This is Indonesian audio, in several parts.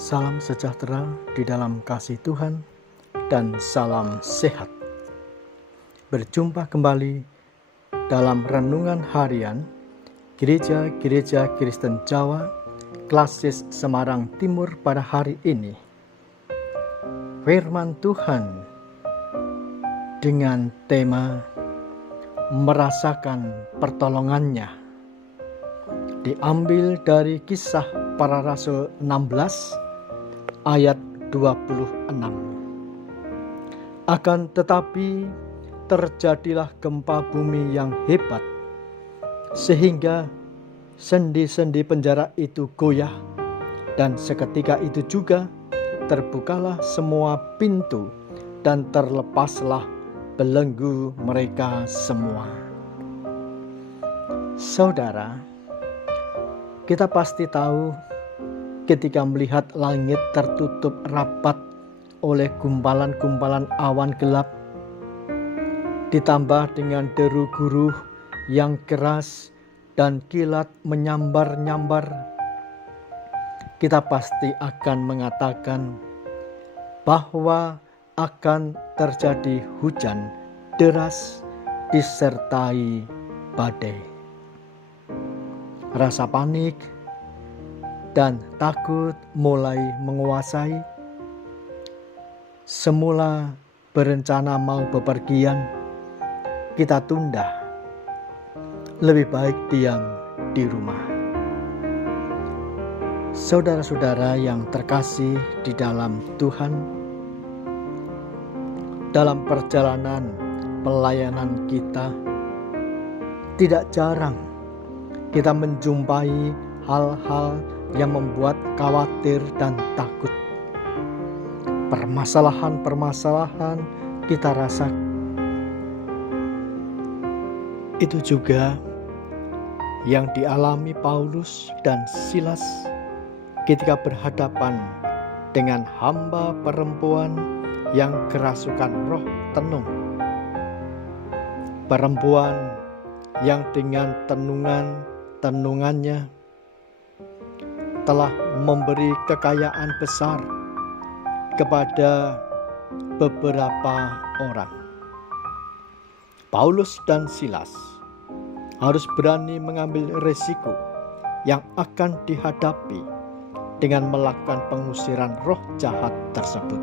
Salam sejahtera di dalam kasih Tuhan dan salam sehat. Berjumpa kembali dalam renungan harian Gereja-Gereja Kristen Jawa Klasis Semarang Timur pada hari ini. Firman Tuhan dengan tema merasakan pertolongannya diambil dari Kisah Para Rasul 16 ayat 26. Akan tetapi terjadilah gempa bumi yang hebat, sehingga sendi-sendi penjara itu goyah, dan seketika itu juga terbukalah semua pintu dan terlepaslah belenggu mereka semua. Saudara, kita pasti tahu ketika melihat langit tertutup rapat oleh gumpalan-gumpalan awan gelap, ditambah dengan deru guruh yang keras dan kilat menyambar-nyambar, kita pasti akan mengatakan bahwa akan terjadi hujan deras disertai badai. Rasa panik dan takut mulai menguasai. Semula berencana mau bepergian, kita tunda. Lebih baik diam di rumah. Saudara-saudara yang terkasih di dalam Tuhan, dalam perjalanan pelayanan kita, tidak jarang kita menjumpai hal-hal yang membuat khawatir dan takut. Permasalahan-permasalahan kita rasakan. Itu juga yang dialami Paulus dan Silas ketika berhadapan dengan hamba perempuan yang kerasukan roh tenung. Perempuan yang dengan tenungannya telah memberi kekayaan besar kepada beberapa orang. Paulus dan Silas harus berani mengambil resiko yang akan dihadapi dengan melakukan pengusiran roh jahat tersebut.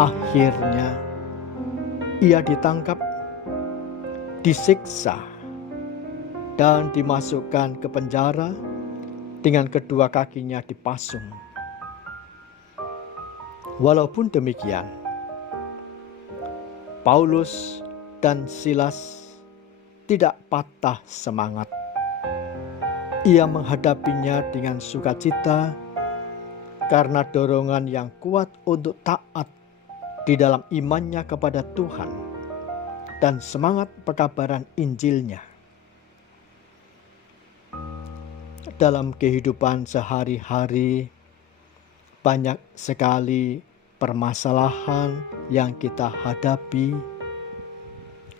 Akhirnya ia ditangkap, disiksa, dan dimasukkan ke penjara dengan kedua kakinya dipasung. Walaupun demikian, Paulus dan Silas tidak patah semangat. Ia menghadapinya dengan sukacita karena dorongan yang kuat untuk taat di dalam imannya kepada Tuhan dan semangat pekabaran Injilnya. Dalam kehidupan sehari-hari, banyak sekali permasalahan yang kita hadapi,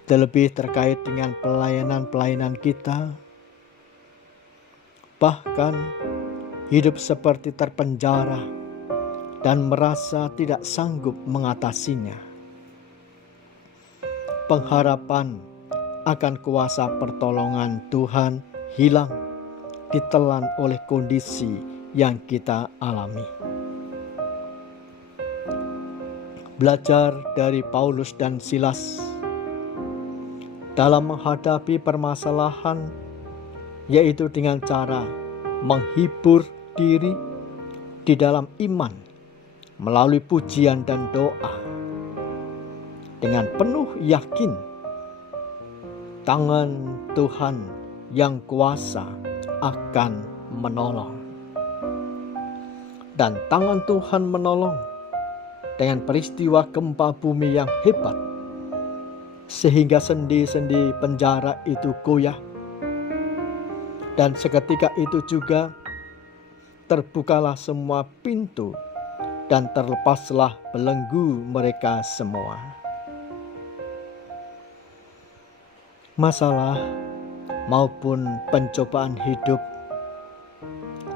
terlebih terkait dengan pelayanan-pelayanan kita. Bahkan hidup seperti terpenjara dan merasa tidak sanggup mengatasinya. Pengharapan akan kuasa pertolongan Tuhan hilang, ditelan oleh kondisi yang kita alami. Belajar dari Paulus dan Silas dalam menghadapi permasalahan, yaitu dengan cara menghibur diri di dalam iman melalui pujian dan doa. Dengan penuh yakin, tangan Tuhan yang kuasa akan menolong. Dan tangan Tuhan menolong dengan peristiwa gempa bumi yang hebat, sehingga sendi-sendi penjara itu goyah. Dan seketika itu juga terbukalah semua pintu dan terlepaslah belenggu mereka semua. Masalah maupun pencobaan hidup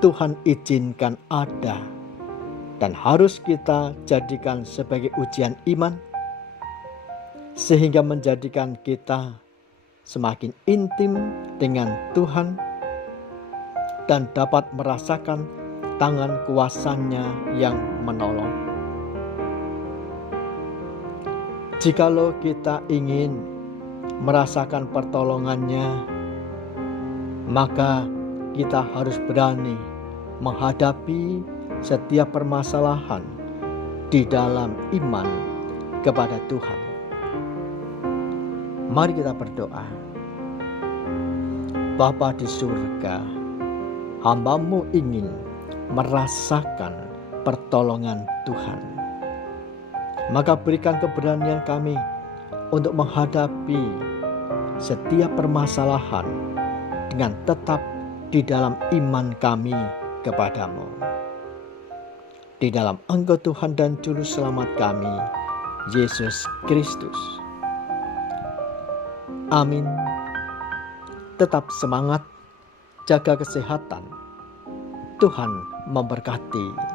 Tuhan izinkan ada dan harus kita jadikan sebagai ujian iman, sehingga menjadikan kita semakin intim dengan Tuhan dan dapat merasakan tangan kuasa-Nya yang menolong. Jikalau kita ingin merasakan pertolongan-Nya, maka kita harus berani menghadapi setiap permasalahan di dalam iman kepada Tuhan. Mari kita berdoa. Bapa di surga, hamba-Mu ingin merasakan pertolongan Tuhan. Maka berikan keberanian kami untuk menghadapi setiap permasalahan dengan tetap di dalam iman kami kepadamu. Di dalam Engkau Tuhan dan Juru Selamat kami, Yesus Kristus. Amin. Tetap semangat, jaga kesehatan. Tuhan memberkati.